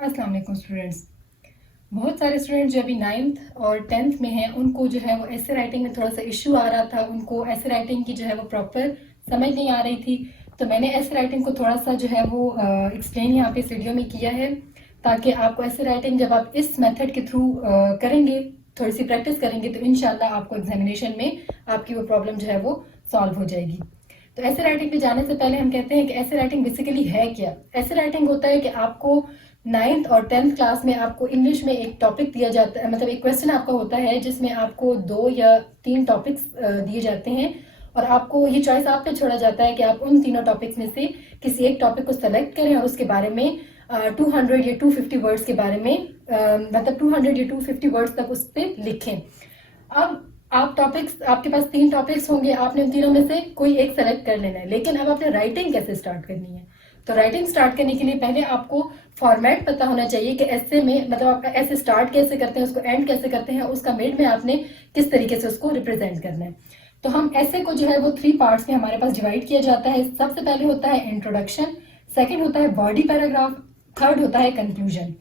अस्सलाम वालेकुम स्टूडेंट्स। बहुत सारे स्टूडेंट्स जो अभी 9th और 10th में हैं उनको जो है वो ऐसे राइटिंग में थोड़ा सा इश्यू आ रहा था। उनको ऐसे राइटिंग की जो है वो प्रॉपर समझ नहीं आ रही थी। तो मैंने ऐसे राइटिंग को थोड़ा सा जो है वो एक्सप्लेन यहाँ पे इस वीडियो में किया है, ताकि आपको ऐसे राइटिंग जब आप इस मेथड के थ्रू करेंगे, थोड़ी सी प्रैक्टिस करेंगे, तो इंशाल्लाह आपको एग्जामिनेशन में आपकी वो प्रॉब्लम जो है वो सॉल्व हो जाएगी। तो ऐसे राइटिंग पे जाने से पहले हम कहते हैं कि ऐसे राइटिंग बेसिकली है क्या। ऐसे राइटिंग होता है कि आपको 9th और 10th क्लास में आपको इंग्लिश में एक टॉपिक दिया जाता है, मतलब एक क्वेश्चन आपका होता है जिसमें आपको 2 या 3 टॉपिक्स दिए जाते हैं और आपको ये चॉइस आप पे छोड़ा जाता है कि आप उन तीनों टॉपिक्स में से किसी एक टॉपिक को सेलेक्ट करें और उसके बारे में 200 या 250 वर्ड्स के बारे में मतलब 200 या 250 वर्ड्स तक उस पर लिखें। अब आप टॉपिक्स, आपके पास 3 टॉपिक्स होंगे, आपने उन तीनों में से कोई एक सेलेक्ट कर लेना है। लेकिन अब आपने राइटिंग कैसे स्टार्ट करनी है? तो राइटिंग स्टार्ट करने के लिए पहले आपको फॉर्मेट पता होना चाहिए कि ऐसे में मतलब आप ऐसे स्टार्ट कैसे करते हैं, उसको एंड कैसे करते हैं, उसका मिड में आपने किस तरीके से उसको रिप्रेजेंट करना है। तो हम ऐसे को जो है वो 3 पार्ट्स में हमारे पास डिवाइड किया जाता है। सबसे पहले होता है इंट्रोडक्शन, सेकेंड होता है बॉडी पैराग्राफ, थर्ड होता है कंक्लूजन।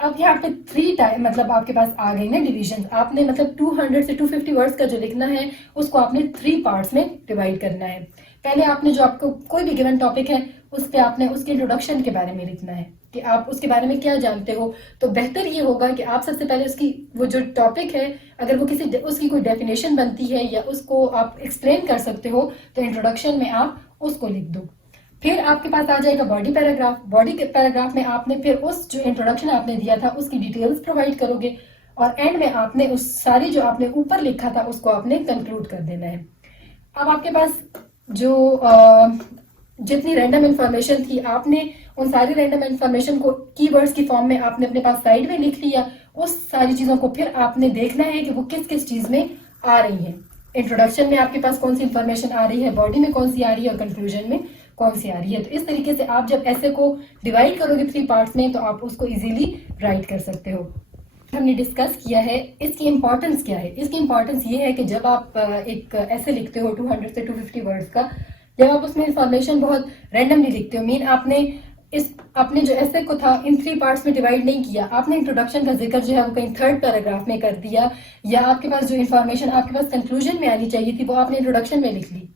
अब यहाँ पे 3 टाइम मतलब आपके पास आ गई ना डिवीजन। आपने मतलब 200 से 250 वर्ड्स का जो लिखना है उसको आपने 3 पार्ट्स में डिवाइड करना है। पहले आपने जो आपको कोई भी गिवन टॉपिक है उस पे आपने उसके इंट्रोडक्शन के बारे में लिखना है कि आप उसके बारे में क्या जानते हो। तो बेहतर ये होगा कि आप सबसे पहले उसकी वो जो टॉपिक है, अगर वो किसी उसकी कोई डेफिनेशन बनती है या उसको आप एक्सप्लेन कर सकते हो, तो इंट्रोडक्शन में आप उसको लिख दो। फिर आपके पास आ जाएगा बॉडी पैराग्राफ। बॉडी पैराग्राफ में आपने फिर उस जो इंट्रोडक्शन आपने दिया था उसकी डिटेल्स प्रोवाइड करोगे और एंड में आपने उस सारी जो आपने ऊपर लिखा था उसको आपने कंक्लूड कर देना है। अब आपके पास जो जितनी रैंडम इंफॉर्मेशन थी, आपने उन सारी रैंडम इंफॉर्मेशन को कीवर्ड्स की फॉर्म में आपने अपने पास साइड में लिख लिया। उस सारी चीजों को फिर आपने देखना है कि वो किस किस चीज में आ रही है। इंट्रोडक्शन में आपके पास कौन सी इंफॉर्मेशन आ रही है, बॉडी में कौन सी आ रही है और कंक्लूजन में कौन सी आ रही है। तो इस तरीके से आप जब ऐसे को डिवाइड करोगे 3 पार्ट्स में तो आप उसको इजीली राइट कर सकते हो। हमने डिस्कस किया है इसकी इंपॉर्टेंस क्या है। इसकी इंपॉर्टेंस ये है कि जब आप एक ऐसे लिखते हो 200 से 250 वर्ड्स का, जब आप उसमें इंफॉर्मेशन बहुत रैंडमली लिखते हो, मीन आपने जो ऐसे को था इन 3 पार्ट्स में डिवाइड नहीं किया, आपने इंट्रोडक्शन का जिक्र जो है वो कहीं 3rd पैराग्राफ में कर दिया, या आपके पास जो इंफॉर्मेशन आपके पास कंक्लूजन में आनी चाहिए थी वो आपने इंट्रोडक्शन में लिख ली,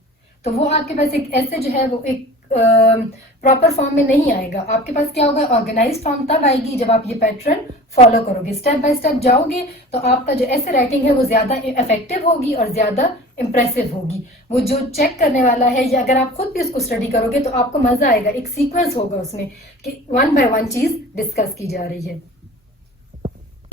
तो वो आपके पास एक ऐसे जो है वो एक प्रॉपर फॉर्म में नहीं आएगा। आपके पास क्या होगा, ऑर्गेनाइज फॉर्म तब आएगी जब आप ये पैटर्न फॉलो करोगे, स्टेप बाय स्टेप जाओगे, तो आपका जो ऐसे राइटिंग है वो ज्यादा इफेक्टिव होगी और ज्यादा इंप्रेसिव होगी। वो जो चेक करने वाला है, या अगर आप खुद भी उसको स्टडी करोगे तो आपको मजा आएगा। एक सीक्वेंस होगा उसमें कि 1 बाय 1 चीज डिस्कस की जा रही है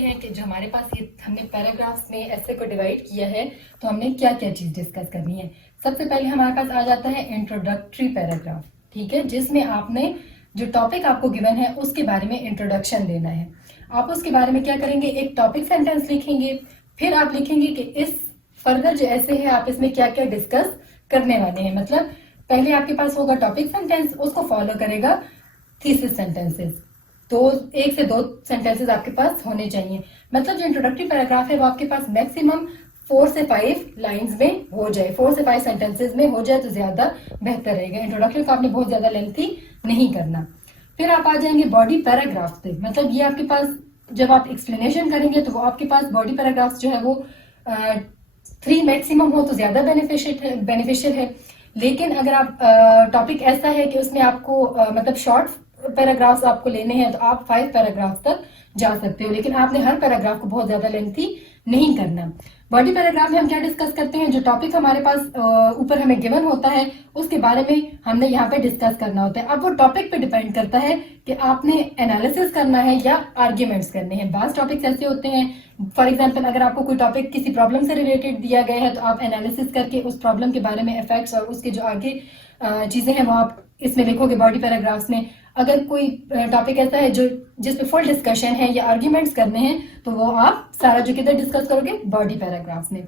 कि जो हमारे पास ये हमने पैराग्राफ्स में ऐसे को डिवाइड किया है, तो हमने क्या क्या चीज डिस्कस करनी है। सबसे पहले हमारे पास आ जाता है इंट्रोडक्टरी पैराग्राफ, ठीक है, जिसमें आपने जो टॉपिक आपको गिवन है उसके बारे में इंट्रोडक्शन देना है। आप उसके बारे में क्या करेंगे, एक टॉपिक सेंटेंस लिखेंगे, फिर आप लिखेंगे कि इस फर्दर जो ऐसे है आप इसमें क्या क्या डिस्कस करने वाले हैं। मतलब पहले आपके पास होगा टॉपिक सेंटेंस, उसको फॉलो करेगा थीसिस सेंटेंसेस। तो 1 से 2 सेंटेंसेस आपके पास होने चाहिए। मतलब जो इंट्रोडक्टरी पैराग्राफ है वो आपके पास मैक्सिमम 4 से 5 लाइंस में हो जाए, 4 से 5 सेंटेंसेस में हो जाए तो ज्यादा बेहतर रहेगा। इंट्रोडक्शन को आपने बहुत ज्यादा लेंथी नहीं करना। फिर आप आ जाएंगे बॉडी पैराग्राफ पे। मतलब ये आपके पास जब आप एक्सप्लेनेशन करेंगे तो वो आपके पास बॉडी पैराग्राफ जो है वो 3 मैक्सिमम हो तो ज्यादा बेनिफिशियल है। लेकिन अगर आप टॉपिक ऐसा है कि उसमें आपको मतलब शॉर्ट पैराग्राफ्स आपको लेने हैं तो आप 5 पैराग्राफ तक जा सकते हो, लेकिन आपने हर पैराग्राफ को बहुत ज्यादा लेंथी नहीं करना। बॉडी पैराग्राफ में हम क्या डिस्कस करते हैं, जो टॉपिक हमारे पास ऊपर हमें गिवन होता है उसके बारे में हमने यहाँ पे डिस्कस करना होता है। अब वो टॉपिक पे डिपेंड करता है कि आपने एनालिसिस करना है या आर्ग्यूमेंट्स करने हैं। बास टॉपिक्स ऐसे होते हैं, फॉर एग्जाम्पल अगर आपको कोई टॉपिक किसी प्रॉब्लम से रिलेटेड दिया गया है तो आप एनालिसिस करके उस प्रॉब्लम के बारे में इफेक्ट्स और उसके जो आगे चीजें हैं वो आप इसमें लिखोगे बॉडी पैराग्राफ्स में। अगर कोई टॉपिक ऐसा है जो जिसपे फुल डिस्कशन है या आर्ग्यूमेंट्स करने हैं तो वो आप सारा जो किधर डिस्कस करोगे, बॉडी पैराग्राफ में।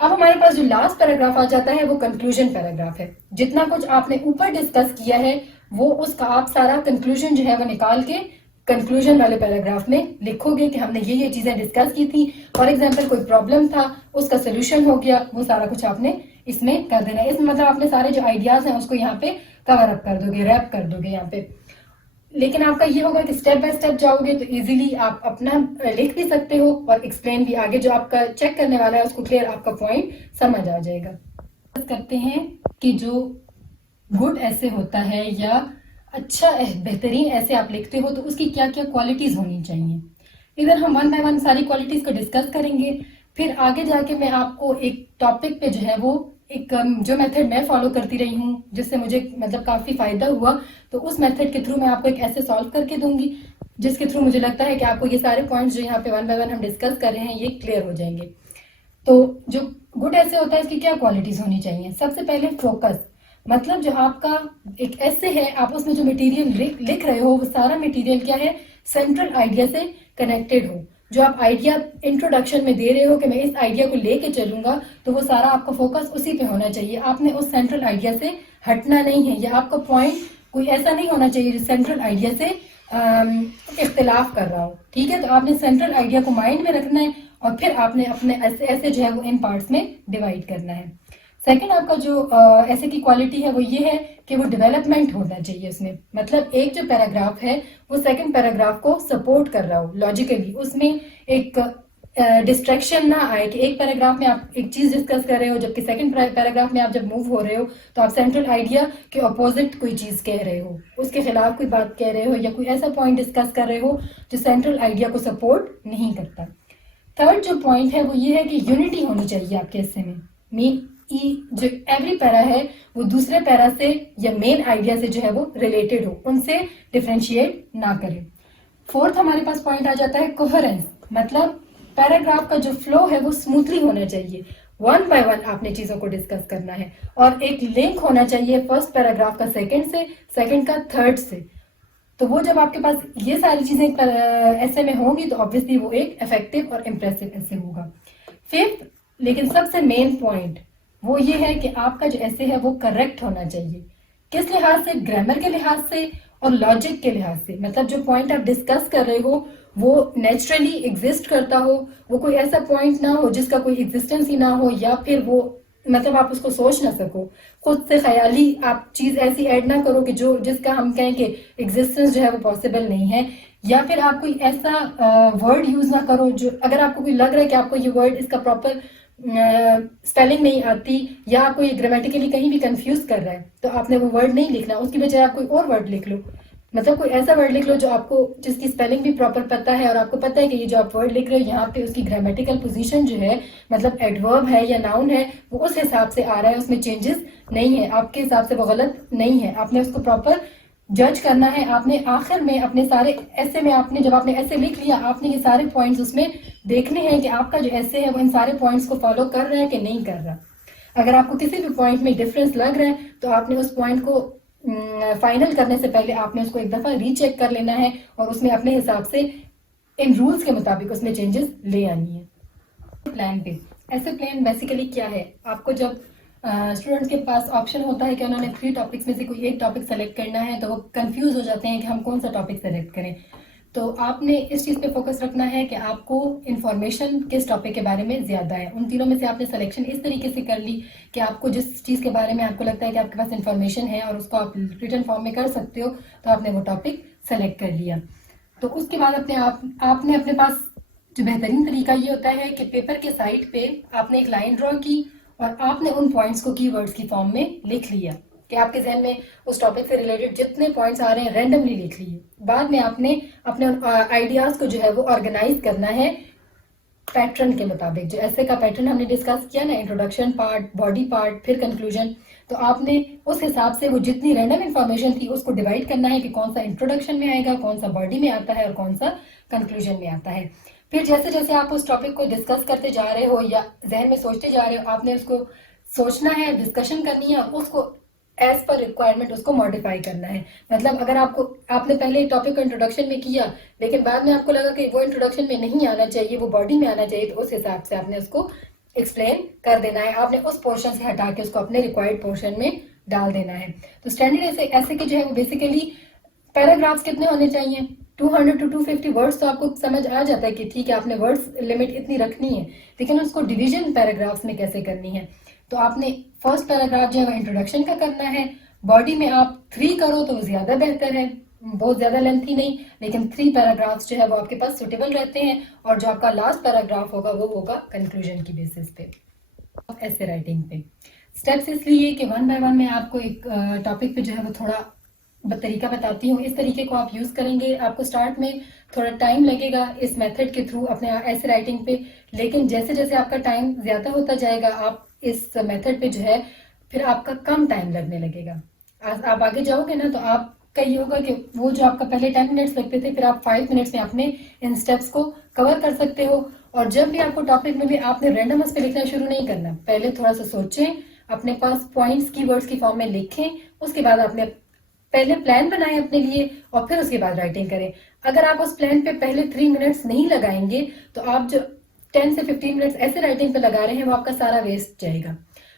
अब हमारे पास जो लास्ट पैराग्राफ आ जाता है वो कंक्लूजन पैराग्राफ है। जितना कुछ आपने ऊपर डिस्कस किया है वो उसका आप सारा कंक्लूजन जो है वो निकाल के कंक्लूजन वाले पैराग्राफ में लिखोगे कि हमने ये चीजें डिस्कस की थी। फॉर एग्जाम्पल कोई प्रॉब्लम था, उसका सोल्यूशन हो गया, वो सारा कुछ आपने इसमें कर देना है। इसमें मतलब आपने सारे जो आइडियाज हैं उसको यहाँ पे कवर अप कर दोगे, रैप कर दोगे यहाँ पे। लेकिन आपका ये होगा कि स्टेप बाय स्टेप जाओगे तो इजीली आप अपना लिख भी सकते हो और एक्सप्लेन भी, आगे जो आपका चेक करने वाला है उसको क्लियर आपका पॉइंट समझ आ जाएगा। करते हैं कि जो गुड ऐसे होता है या अच्छा बेहतरीन ऐसे आप लिखते हो तो उसकी क्या क्या क्वालिटीज होनी चाहिए। इधर हम वन बाय वन सारी क्वालिटीज को डिस्कस करेंगे, फिर आगे जाके मैं आपको एक टॉपिक पे जो है वो एक जो मेथड मैं फॉलो करती रही हूँ जिससे मुझे मतलब काफ़ी फ़ायदा हुआ, तो उस मेथड के थ्रू मैं आपको एक ऐसे सॉल्व करके दूंगी जिसके थ्रू मुझे लगता है कि आपको ये सारे पॉइंट्स जो यहाँ पे वन बाय वन हम डिस्कस कर रहे हैं ये क्लियर हो जाएंगे। तो जो गुड ऐसे होता है इसकी क्या क्वालिटीज़ होनी चाहिए। सबसे पहले फोकस, मतलब जो आपका एक ऐसे है आप उसमें जो मटेरियल लिख रहे हो वो सारा मटेरियल क्या है, सेंट्रल आइडिया से कनेक्टेड हो। जो आप आइडिया इंट्रोडक्शन में दे रहे हो कि मैं इस आइडिया को लेके चलूंगा, तो वो सारा आपका फोकस उसी पे होना चाहिए। आपने उस सेंट्रल आइडिया से हटना नहीं है, या आपका पॉइंट कोई ऐसा नहीं होना चाहिए जो सेंट्रल आइडिया से इख्तिलाफ कर रहा हो। ठीक है, तो आपने सेंट्रल आइडिया को माइंड में रखना है और फिर आपने अपने ऐसे ऐसे जो है वो इन पार्ट्स में डिवाइड करना है। सेकंड आपका जो ऐसे की क्वालिटी है वो ये है कि वो डेवलपमेंट होना चाहिए उसमें, मतलब एक जो पैराग्राफ है वो सेकंड पैराग्राफ को सपोर्ट कर रहा हो लॉजिकली, उसमें एक डिस्ट्रैक्शन ना आए कि एक पैराग्राफ में आप एक चीज डिस्कस कर रहे हो जबकि सेकंड पैराग्राफ में आप जब मूव हो रहे हो तो आप सेंट्रल आइडिया के अपोजिट कोई चीज कह रहे हो, उसके खिलाफ कोई बात कह रहे हो या कोई ऐसा पॉइंट डिस्कस कर रहे हो जो सेंट्रल आइडिया को सपोर्ट नहीं करता। थर्ड जो पॉइंट है वो ये है कि यूनिटी होनी चाहिए आपके हिस्से में। मीन जो एवरी पैरा है वो दूसरे पैरा से या मेन आइडिया से जो है वो रिलेटेड हो, उनसे डिफ्रेंशिएट ना करें। फोर्थ हमारे पास पॉइंट आ जाता है कोहेरेंस, मतलब पैराग्राफ का जो फ्लो है वो स्मूथली होना चाहिए। वन बाय वन आपने चीजों को डिस्कस करना है और एक लिंक होना चाहिए फर्स्ट पैराग्राफ का सेकंड से, सेकंड का थर्ड से। तो वो जब आपके पास ये सारी चीजें ऐसे में होंगी तो ऑब्वियसली वो एक इफेक्टिव और इम्प्रेसिव ऐसे होगा। फिफ्थ लेकिन सबसे मेन पॉइंट वो ये है कि आपका जो ऐसे है वो करेक्ट होना चाहिए। किस लिहाज से, ग्रामर के लिहाज से और लॉजिक के लिहाज से, मतलब जो पॉइंट आप डिस्कस कर रहे हो वो नेचुरली एग्जिस्ट करता हो, वो कोई ऐसा पॉइंट ना हो जिसका कोई एग्जिस्टेंस ही ना हो, या फिर वो मतलब आप उसको सोच ना सको, खुद से ख्याली आप चीज ऐसी ऐड ना करो कि जो जिसका हम कहें कि एग्जिस्टेंस जो है वो पॉसिबल नहीं है, या फिर आप कोई ऐसा वर्ड यूज ना करो जो अगर आपको कोई लग रहा है कि आपको ये वर्ड इसका प्रॉपर स्पेलिंग नहीं आती या आपको ये ग्रामेटिकली कहीं भी कंफ्यूज कर रहा है तो आपने वो वर्ड नहीं लिखना, उसकी बजाय आप कोई और वर्ड लिख लो। मतलब कोई ऐसा वर्ड लिख लो जो आपको जिसकी स्पेलिंग भी प्रॉपर पता है और आपको पता है कि ये जो आप वर्ड लिख रहे हो यहाँ पे उसकी ग्रामेटिकल पोजीशन जो है मतलब एडवर्ब है या नाउन है वो उस हिसाब से आ रहा है, उसमें चेंजेस नहीं है, आपके हिसाब से वो गलत नहीं है। आपने उसको प्रॉपर जज करना है। आपने आखिर में अपने सारे ऐसे में आपने जब आपने ऐसे लिख लिया आपने ये सारे पॉइंट्स उसमें देखने हैं कि आपका जो ऐसे है वो इन सारे पॉइंट्स को फॉलो कर रहा है कि नहीं कर रहा। अगर आपको किसी भी पॉइंट में डिफरेंस लग रहा है तो आपने उस पॉइंट को फाइनल करने से पहले आपने उसको एक दफा रीचेक कर लेना है और उसमें अपने हिसाब से इन रूल्स के मुताबिक उसमें चेंजेस ले आनी है। प्लान पे ऐसे प्लान बेसिकली क्या है, आपको जब स्टूडेंट्स के पास ऑप्शन होता है कि उन्होंने 3 टॉपिक्स में से कोई एक टॉपिक सेलेक्ट करना है तो वो कंफ्यूज हो जाते हैं कि हम कौन सा टॉपिक सेलेक्ट करें। तो आपने इस चीज़ पे फोकस रखना है कि आपको इन्फॉर्मेशन किस टॉपिक के बारे में ज़्यादा है। उन तीनों में से आपने सिलेक्शन इस तरीके से कर ली कि आपको जिस चीज़ के बारे में आपको लगता है कि आपके पास इन्फॉर्मेशन है और उसको आप रिटन फॉर्म में कर सकते हो तो आपने वो टॉपिक सेलेक्ट कर लिया। तो उसके बाद आपने अपने पास जो बेहतरीन तरीका ये होता है कि पेपर के साइड पे आपने एक लाइन ड्रॉ की और आपने उन पॉइंट्स को कीवर्ड्स की फॉर्म में लिख लिया कि आपके जहन में उस टॉपिक से रिलेटेड जितने पॉइंट्स आ रहे हैं रैंडमली लिख लिए। बाद में आपने अपने आइडियाज को जो है वो ऑर्गेनाइज करना है पैटर्न के मुताबिक। जो ऐसे का पैटर्न हमने डिस्कस किया ना, इंट्रोडक्शन पार्ट, बॉडी पार्ट, फिर कंक्लूजन, तो आपने उस हिसाब से वो जितनी रैंडम इंफॉर्मेशन थी उसको डिवाइड करना है कि कौन सा इंट्रोडक्शन में आएगा, कौन सा बॉडी में आता है और कौन सा कंक्लूजन में आता है। फिर जैसे जैसे आप उस टॉपिक को डिस्कस करते जा रहे हो या जहन में सोचते जा रहे हो आपने उसको सोचना है, डिस्कशन करनी है, उसको एज पर रिक्वायरमेंट उसको मॉडिफाई करना है। मतलब अगर आपने पहले टॉपिक को इंट्रोडक्शन में किया लेकिन बाद में आपको लगा कि वो इंट्रोडक्शन में नहीं आना चाहिए, वो बॉडी में आना चाहिए, तो उस हिसाब से आपने उसको एक्सप्लेन कर देना है। आपने उस पोर्शन से हटा के उसको अपने रिक्वायर्ड पोर्शन में डाल देना है। तो स्टैंडर्ड ऐसे के जो है वो बेसिकली पैराग्राफ्स कितने होने चाहिए, 200 to 250 वर्ड्स। तो आपको समझ आ जाता है कि ठीक है आपने वर्ड्स लिमिट इतनी रखनी है, लेकिन उसको डिवीजन पैराग्राफ्स में कैसे करनी है। तो आपने फर्स्ट पैराग्राफ जो है वो इंट्रोडक्शन का करना है, बॉडी में आप 3 करो तो ज्यादा बेहतर है, बहुत ज़्यादा लेंथी नहीं, लेकिन 3 पैराग्राफ्स जो है वो आपके पास सुटेबल रहते हैं, और जो आपका लास्ट पैराग्राफ होगा वो होगा कंक्लूजन की बेसिस पे ऐसे राइटिंग पे। स्टेप्स इसलिए कि वन बाय वन मैं आपको एक टॉपिक पे जो है वो थोड़ा तरीका बताती हूँ। इस तरीके को आप यूज़ करेंगे, आपको स्टार्ट में थोड़ा टाइम लगेगा इस मेथड के थ्रू अपने ऐसे राइटिंग पे, लेकिन जैसे जैसे आपका टाइम ज़्यादा होता जाएगा आप इस मेथड पे जो है फिर आपका कम टाइम लगने लगेगा। आप आगे जाओगे ना तो आपका ये होगा कि वो जो आपका पहले 10 मिनट्स लगते थे फिर आप 5 मिनट्स में अपने इन स्टेप्स को कवर कर सकते हो। और जब भी आपको टॉपिक में भी आपने रैंडमस पे लिखना शुरू नहीं करना, पहले थोड़ा सा सोचें, अपने पास पॉइंट्स कीवर्ड्स की फॉर्म में लिखें, उसके बाद आपने पहले प्लान बनाएं अपने लिए और फिर उसके बाद राइटिंग करें। अगर आप उस प्लान पे पहले 3 मिनट्स नहीं लगाएंगे तो आप जो 10 से 15 मिनट्स ऐसे राइटिंग पे लगा रहे हैं वो आपका सारा वेस्ट जाएगा।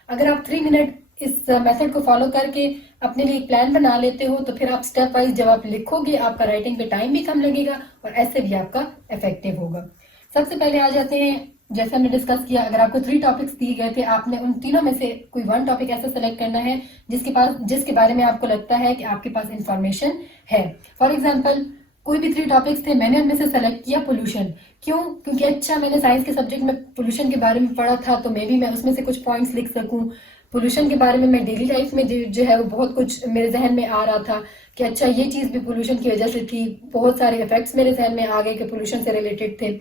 अगर आप 3 मिनट इस मेथड को फॉलो करके अपने लिए एक प्लान बना लेते हो तो फिर आप स्टेप वाइज जब आप लिखोगे आपका राइटिंग पे टाइम भी कम लगेगा और ऐसे भी आपका इफेक्टिव होगा। सबसे पहले आ जाते हैं, जैसे हमने डिस्कस किया, अगर आपको 3 टॉपिक्स दिए गए थे आपने उन तीनों में से कोई 1 टॉपिक ऐसा सेलेक्ट करना है जिसके बारे में आपको लगता है कि आपके पास इंफॉर्मेशन है। फॉर एग्जाम्पल कोई भी 3 टॉपिक्स थे, मैंने उनमें से सेलेक्ट किया पोल्यूशन। क्यों? क्योंकि अच्छा मैंने साइंस के सब्जेक्ट में पोल्यूशन के बारे में पढ़ा था तो मैं उसमें से कुछ पॉइंट्स लिख सकूं। पोल्यूशन के बारे में मैं डेली लाइफ में जो है वो बहुत कुछ मेरे जहन में आ रहा था कि अच्छा ये चीज़ भी पोल्यूशन की वजह से थी, बहुत सारे इफेक्ट्स मेरे जहन में आ गए कि पोल्यूशन से रिलेटेड थे।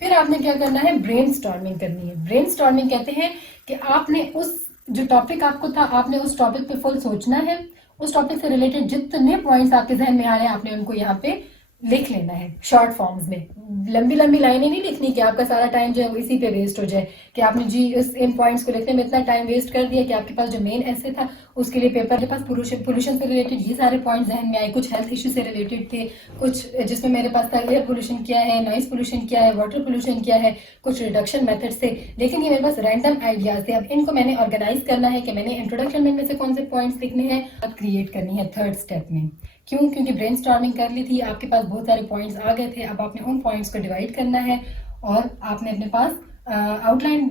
फिर आपने क्या करना है, ब्रेन स्टॉर्मिंग करनी है। ब्रेन स्टॉर्मिंग कहते हैं कि आपने उस जो टॉपिक आपको था आपने उस टॉपिक पे फुल सोचना है, उस टॉपिक से रिलेटेड जितने पॉइंट्स आपके जहन में आ रहे हैं आपने उनको यहाँ पे लिख लेना है शॉर्ट फॉर्म्स में। लंबी लंबी लाइनें नहीं लिखनी कि आपका सारा टाइम जो है वो इसी पे वेस्ट हो जाए कि आपने जी इन पॉइंट्स को लिखने में इतना टाइम वेस्ट कर दिया कि आपके पास जो मेन ऐसे था उसके लिए पेपर के पास पोल्यूशन से रिलेटेड ये सारे पॉइंट्स जहन में आए, कुछ हेल्थ इश्यू से रिलेटेड थे, कुछ जिसमें मेरे पास था एयर पोल्यूशन क्या है, नॉइज पोल्यूशन क्या है, वाटर पोल्यूशन क्या है, कुछ रिडक्शन मेथड्स थे। लेकिन ये मेरे पास रैंडम आइडियाज थे। अब इनको मैंने ऑर्गेनाइज करना है कि मैंने इंट्रोडक्शन में इनमें से कौन से पॉइंट्स लिखने हैं, अब क्रिएट करनी है थर्ड स्टेप में। क्यों? क्योंकि ब्रेन स्टॉर्मिंग कर ली थी, आपके पास बहुत सारे पॉइंट्स आ गए थे, अब आपने उन पॉइंट्स को डिवाइड करना है और आपने अपने पास आउटलाइन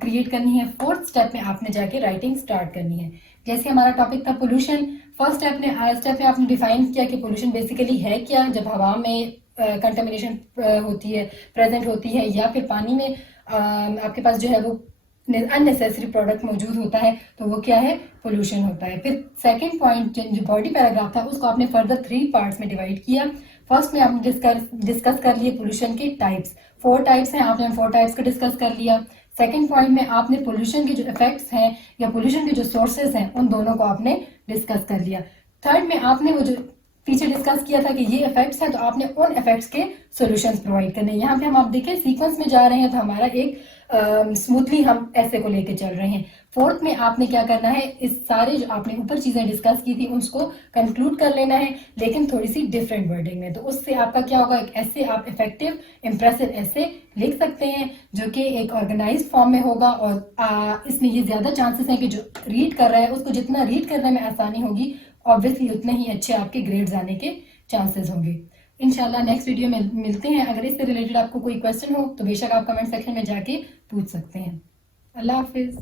क्रिएट करनी है। फोर्थ स्टेप में आपने जाके राइटिंग स्टार्ट करनी है। जैसे हमारा टॉपिक था पोल्यूशन, फर्स्ट स्टेप में आपने डिफाइन किया कि पोल्यूशन बेसिकली है क्या, जब हवा में कंटेमिनेशन होती है, प्रेजेंट होती है, या फिर पानी में आपके पास जो है वो अननेसेसरी प्रोडक्ट मौजूद होता है तो वो क्या है, पोल्यूशन होता है। फिर सेकंड पॉइंट जो बॉडी पैराग्राफ था उसको आपने फर्दर 3 पार्ट्स में डिवाइड किया। फर्स्ट में आपने डिस्कस कर लिए पोल्यूशन के टाइप्स, 4 टाइप्स हैं, आपने 4 टाइप्स को डिस्कस कर लिया। सेकंड पॉइंट में आपने पोल्यूशन के जो इफेक्ट्स हैं या पोल्यूशन के जो सोर्सेज हैं उन दोनों को आपने डिस्कस कर लिया। थर्ड में आपने वो जो पीछे डिस्कस किया था कि ये इफेक्ट्स हैं तो आपने उन इफेक्ट्स के सॉल्यूशंस प्रोवाइड करने। यहाँ पे हम आप देखें सीक्वेंस में जा रहे हैं तो हमारा एक स्मूथली हम ऐसे को लेके चल रहे हैं। फोर्थ में आपने क्या करना है, इस सारे जो आपने ऊपर चीजें डिस्कस की थी उसको कंक्लूड कर लेना है, लेकिन थोड़ी सी डिफरेंट वर्डिंग में। तो उससे आपका क्या होगा, एक ऐसे आप इफेक्टिव इंप्रेसिव ऐसे लिख सकते हैं जो कि एक ऑर्गेनाइज्ड फॉर्म में होगा और इसमें ये ज्यादा चांसेस हैं कि जो रीड कर रहा है उसको जितना रीड करने में आसानी होगी ऑब्वियसली उतने ही अच्छे आपके ग्रेड्स आने के चांसेस होंगे। इंशाल्लाह नेक्स्ट वीडियो में मिलते हैं। अगर इससे रिलेटेड आपको कोई क्वेश्चन हो तो बेशक आप कमेंट सेक्शन में जाके पूछ सकते हैं। अल्लाह हाफिज।